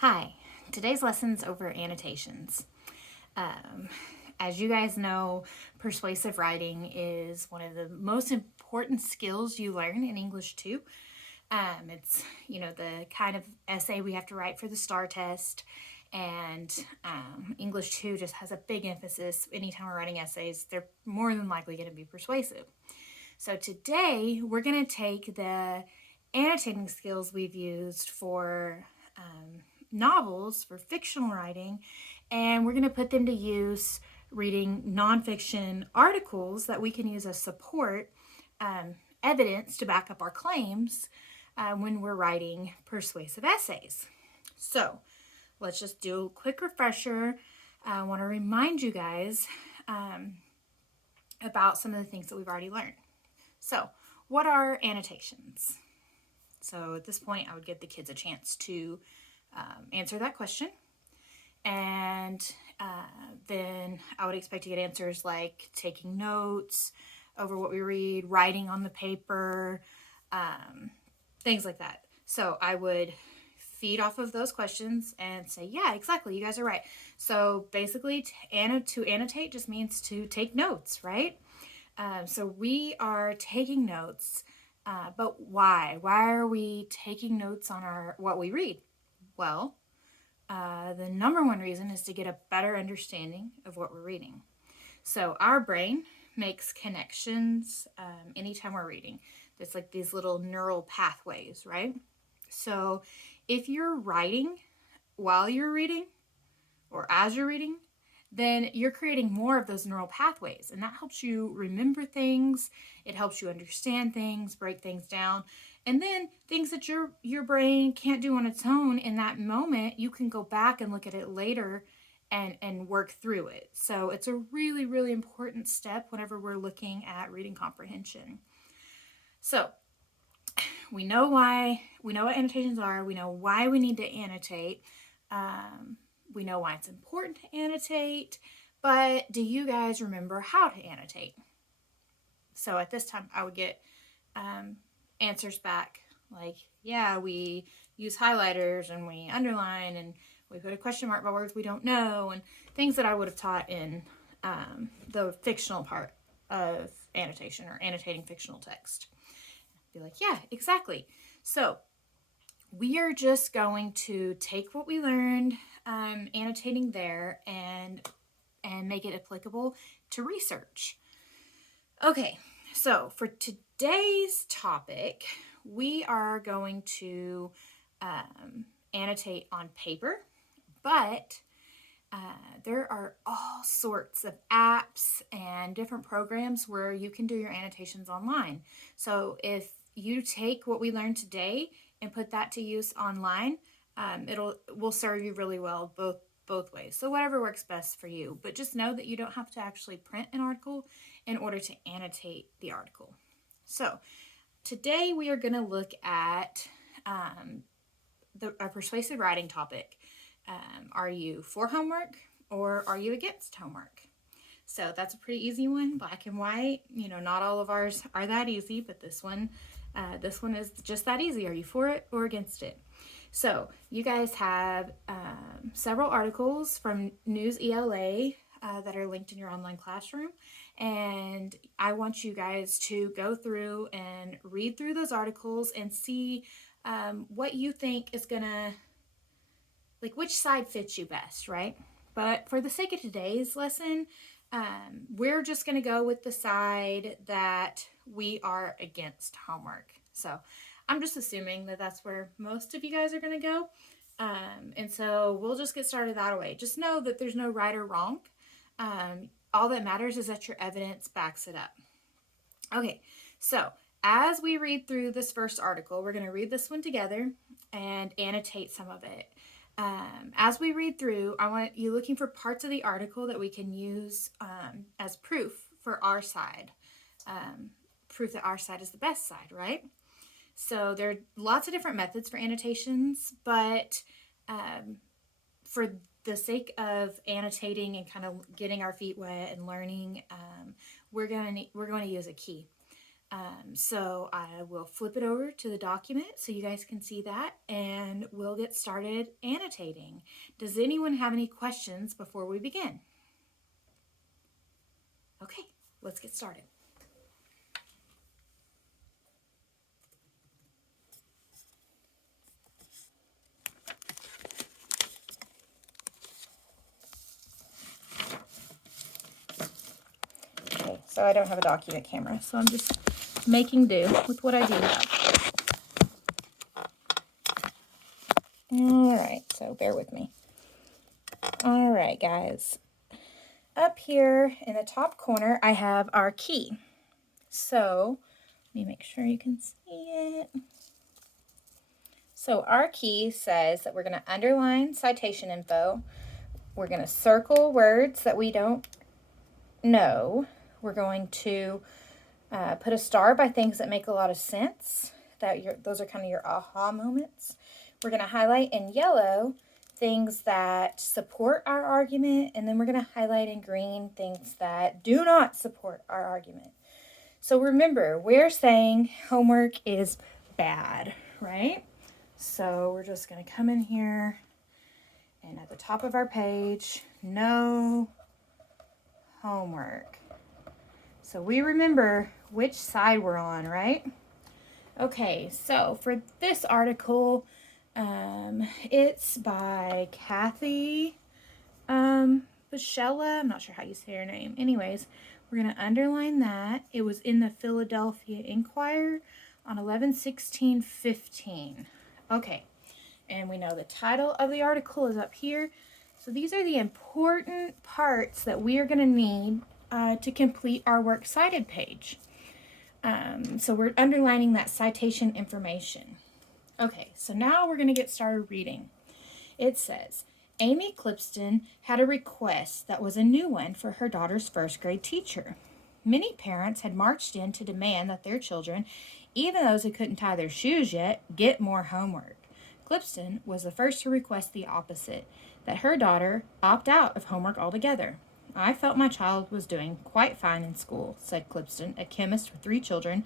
Hi, today's lesson's over annotations. Um, as you guys know, persuasive writing is one of the most important skills you learn in English 2. It's the kind of essay we have to write for the STAR test, and English 2 just has a big emphasis. Anytime we're writing essays, they're more than likely going to be persuasive. So today, we're going to take the annotating skills we've used for novels, for fictional writing, and we're going to put them to use reading nonfiction articles that we can use as support, evidence to back up our claims when we're writing persuasive essays. So let's just do a quick refresher. I want to remind you guys about some of the things that we've already learned. So, what are annotations? So, at this point, I would give the kids a chance to answer that question. And then I would expect to get answers like taking notes over what we read, writing on the paper, things like that. So I would feed off of those questions and say, yeah, exactly, you guys are right. So basically, to annotate just means to take notes, right? So we are taking notes, but why? Why are we taking notes on what we read? Well, the number one reason is to get a better understanding of what we're reading. So our brain makes connections anytime we're reading. It's like these little neural pathways, right? So if you're writing while you're reading or as you're reading, then you're creating more of those neural pathways. And that helps you remember things. It helps you understand things, break things down. And then things that your brain can't do on its own in that moment, you can go back and look at it later and work through it. So it's a really, really important step whenever we're looking at reading comprehension. So we know what annotations are, we know why we need to annotate. We know why it's important to annotate, but do you guys remember how to annotate? So at this time, I would get answers back like, yeah, we use highlighters and we underline and we put a question mark by words we don't know, and things that I would have taught in the fictional part of annotation or annotating fictional text. Be like, yeah, exactly. So we are just going to take what we learned annotating there and make it applicable to research. Okay, so for today's topic, we are going to annotate on paper, but there are all sorts of apps and different programs where you can do your annotations online. So if you take what we learned today and put that to use online, will serve you really well both ways. So whatever works best for you. But just know that you don't have to actually print an article in order to annotate the article. So today we are going to look at a persuasive writing topic. Are you for homework or are you against homework? So that's a pretty easy one, black and white. Not all of ours are that easy, but this one is just that easy. Are you for it or against it? So you guys have several articles from News ELA that are linked in your online classroom. And I want you guys to go through and read through those articles and see what you think is going to, like, which side fits you best, right? But for the sake of today's lesson, we're just going to go with the side that we are against homework. So I'm just assuming that that's where most of you guys are going to go. And so we'll just get started that way. Just know that there's no right or wrong. All that matters is that your evidence backs it up. Okay, so as we read through this first article, we're going to read this one together and annotate some of it. As we read through, I want you looking for parts of the article that we can use as proof for our side. Proof that our side is the best side, right? So there are lots of different methods for annotations, but for the sake of annotating and kind of getting our feet wet and learning, we're going to use a key. So I will flip it over to the document so you guys can see that, and we'll get started annotating. Does anyone have any questions before we begin? Okay, let's get started. Okay, so I don't have a document camera, so I'm just making do with what I do have. All right, so bear with me. All right, guys. Up here in the top corner, I have our key. So let me make sure you can see it. So our key says that we're going to underline citation info. We're going to circle words that we don't know. We're going to put a star by things that make a lot of sense. Those are kind of your aha moments. We're going to highlight in yellow things that support our argument, and then we're going to highlight in green things that do not support our argument. So remember, we're saying homework is bad, right? So we're just going to come in here, and at the top of our page, no homework. So we remember which side we're on, right? Okay, so for this article, it's by Kathy Bichella. I'm not sure how you say her name. Anyways, we're going to underline that. It was in the Philadelphia Inquirer on 11/16/15. Okay, and we know the title of the article is up here. So these are the important parts that we are going to need to complete our works cited page. So we're underlining that citation information. Okay, so now we're going to get started reading. It says, Amy Clipston had a request that was a new one for her daughter's first grade teacher. Many parents had marched in to demand that their children, even those who couldn't tie their shoes yet, get more homework. Clipston was the first to request the opposite, that her daughter opt out of homework altogether. I felt my child was doing quite fine in school, said Clipston, a chemist with 3 children,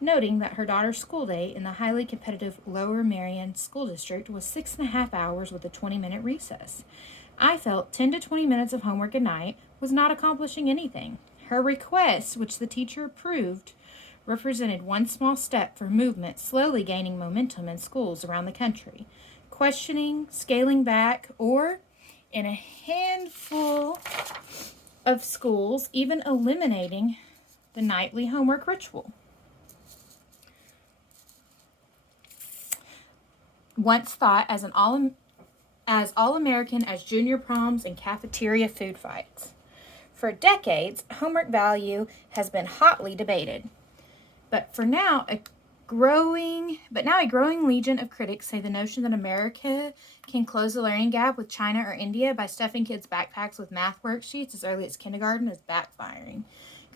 noting that her daughter's school day in the highly competitive Lower Merion School District was 6.5 hours with a 20-minute recess. I felt 10 to 20 minutes of homework a night was not accomplishing anything. Her request, which the teacher approved, represented one small step for movement slowly gaining momentum in schools around the country, questioning, scaling back, or, in a handful of schools, even eliminating the nightly homework ritual. Once thought as all-American as junior proms and cafeteria food fights. For decades, homework value has been hotly debated. But now a growing legion of critics say the notion that America can close the learning gap with China or India by stuffing kids' backpacks with math worksheets as early as kindergarten is backfiring,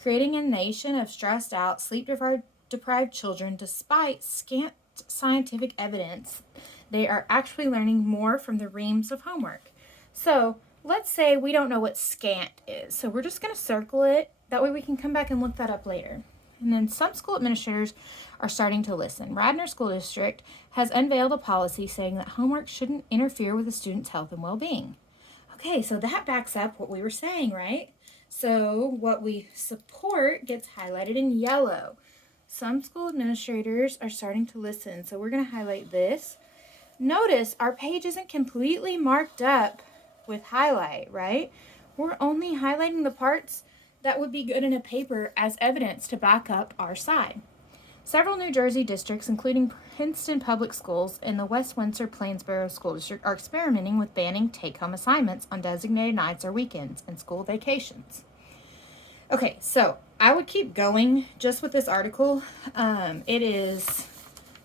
creating a nation of stressed out, sleep-deprived children despite scant scientific evidence they are actually learning more from the reams of homework. So let's say we don't know what scant is. So we're just going to circle it. That way we can come back and look that up later. And then some school administrators are starting to listen. Radnor School District has unveiled a policy saying that homework shouldn't interfere with a student's health and well-being. Okay, so that backs up what we were saying, right? So what we support gets highlighted in yellow. Some school administrators are starting to listen. So we're going to highlight this. Notice our page isn't completely marked up with highlight, right? We're only highlighting the parts that would be good in a paper as evidence to back up our side. Several New Jersey districts, including Princeton Public Schools and the West Windsor-Plainsboro School District, are experimenting with banning take-home assignments on designated nights or weekends and school vacations. Okay, so I would keep going just with this article. It is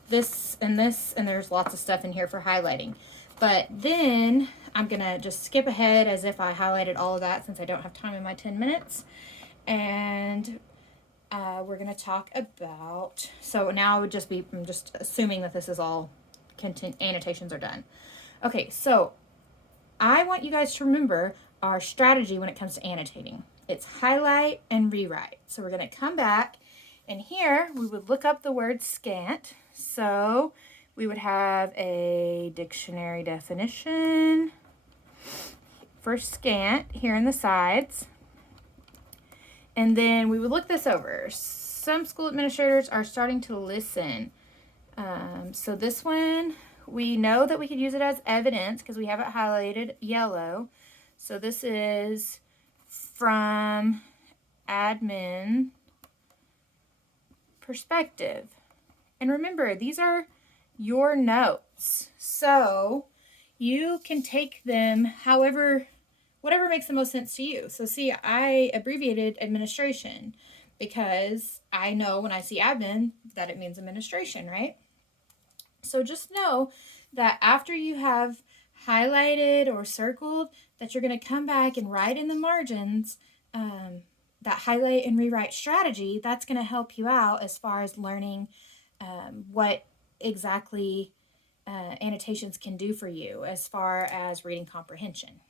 this, and there's lots of stuff in here for highlighting. But then I'm going to just skip ahead as if I highlighted all of that since I don't have time in my 10 minutes. And we're going to talk about, so now I'm just assuming that this is all annotations are done. Okay, so I want you guys to remember our strategy when it comes to annotating. It's highlight and rewrite. So we're going to come back And here we would look up the word scant. So we would have a dictionary definition for scant here in the sides. And then we would look this over. Some school administrators are starting to listen. So this one, we know that we could use it as evidence because we have it highlighted yellow. So this is from admin perspective. And remember, these are your notes. So you can take them whatever makes the most sense to you. So see, I abbreviated administration because I know when I see admin that it means administration, right? So just know that after you have highlighted or circled, that you're going to come back and write in the margins that highlight and rewrite strategy. That's going to help you out as far as learning what exactly annotations can do for you as far as reading comprehension.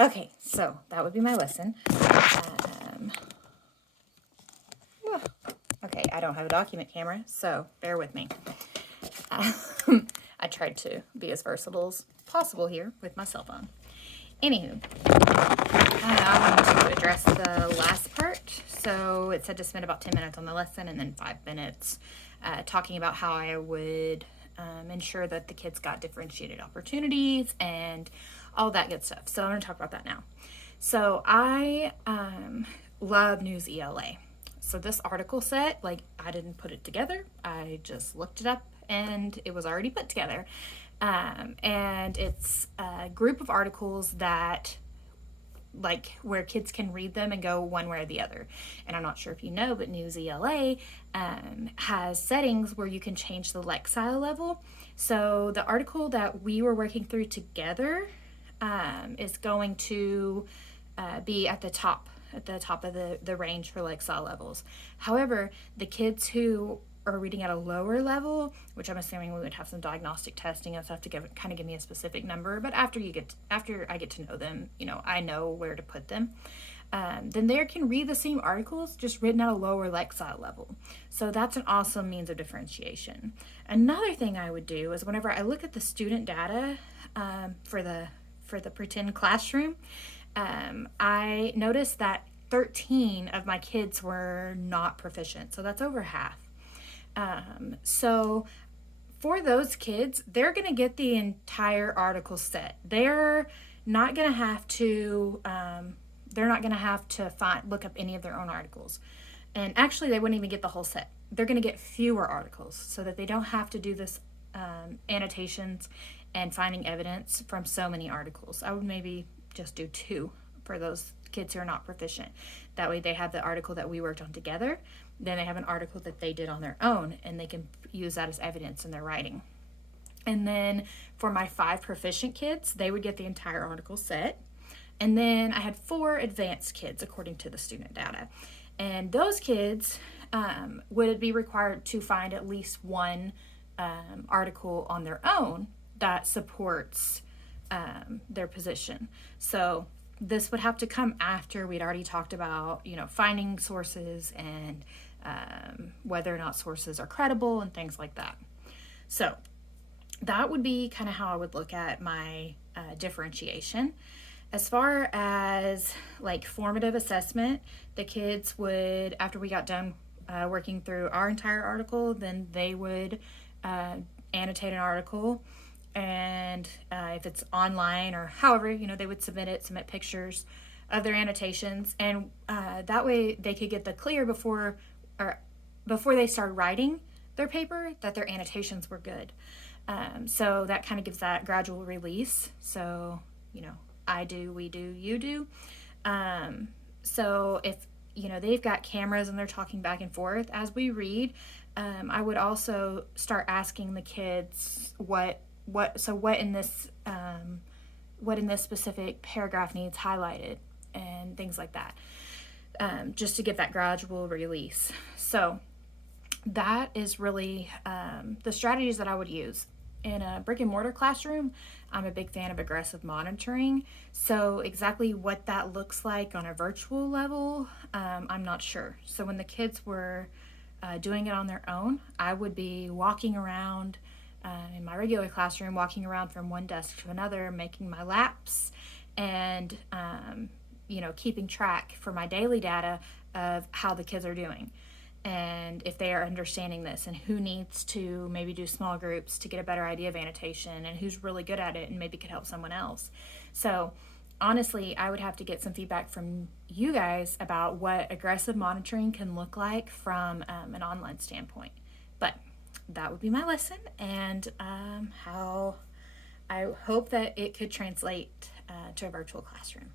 Okay, so that would be my lesson. Okay, I don't have a document camera, so bear with me. I tried to be as versatile as possible here with my cell phone. Anywho, I wanted to address the last part. So it said to spend about 10 minutes on the lesson and then 5 minutes talking about how I would ensure that the kids got differentiated opportunities and all that good stuff. So I'm going to talk about that now. So I love News ELA. So this article set, I didn't put it together. I just looked it up and it was already put together. And it's a group of articles that where kids can read them and go one way or the other. And I'm not sure if you know, but News ELA has settings where you can change the Lexile level. So the article that we were working through together is going to be at the top of the range for Lexile levels. However, the kids who are reading at a lower level, which I'm assuming we would have some diagnostic testing and stuff to give me a specific number, but after I get to know them, I know where to put them. Then they can read the same articles just written at a lower Lexile level. So that's an awesome means of differentiation. Another thing I would do is whenever I look at the student data for the pretend classroom, I noticed that 13 of my kids were not proficient. So that's over half. So for those kids, they're going to get the entire article set. They're not going to have to look up any of their own articles. And actually, they wouldn't even get the whole set. They're going to get fewer articles so that they don't have to do this annotations and finding evidence from so many articles. I would maybe just do 2 for those kids who are not proficient. That way they have the article that we worked on together. Then they have an article that they did on their own, and they can use that as evidence in their writing. And then for my 5 proficient kids, they would get the entire article set. And then I had 4 advanced kids according to the student data. And those kids would be required to find at least one article on their own that supports their position. So this would have to come after we'd already talked about, finding sources and whether or not sources are credible and things like that. So that would be kind of how I would look at my differentiation. As far as formative assessment, the kids would, after we got done working through our entire article, then they would annotate an article. And if it's online or however, they would submit pictures of their annotations. And that way they could get the clear before they start writing their paper that their annotations were good. So that kind of gives that gradual release. So, I do, we do, you do. So if, they've got cameras and they're talking back and forth as we read, I would also start asking the kids what in this specific paragraph needs highlighted and things like that, just to get that gradual release. So that is really the strategies that I would use. in a brick and mortar classroom, I'm a big fan of aggressive monitoring. So exactly what that looks like on a virtual level, I'm not sure. So when the kids were doing it on their own, I would be walking around in my regular classroom, walking around from one desk to another, making my laps, and keeping track for my daily data of how the kids are doing and if they are understanding this and who needs to maybe do small groups to get a better idea of annotation and who's really good at it and maybe could help someone else. So honestly, I would have to get some feedback from you guys about what aggressive monitoring can look like from an online standpoint. But that would be my lesson and how I hope that it could translate to a virtual classroom.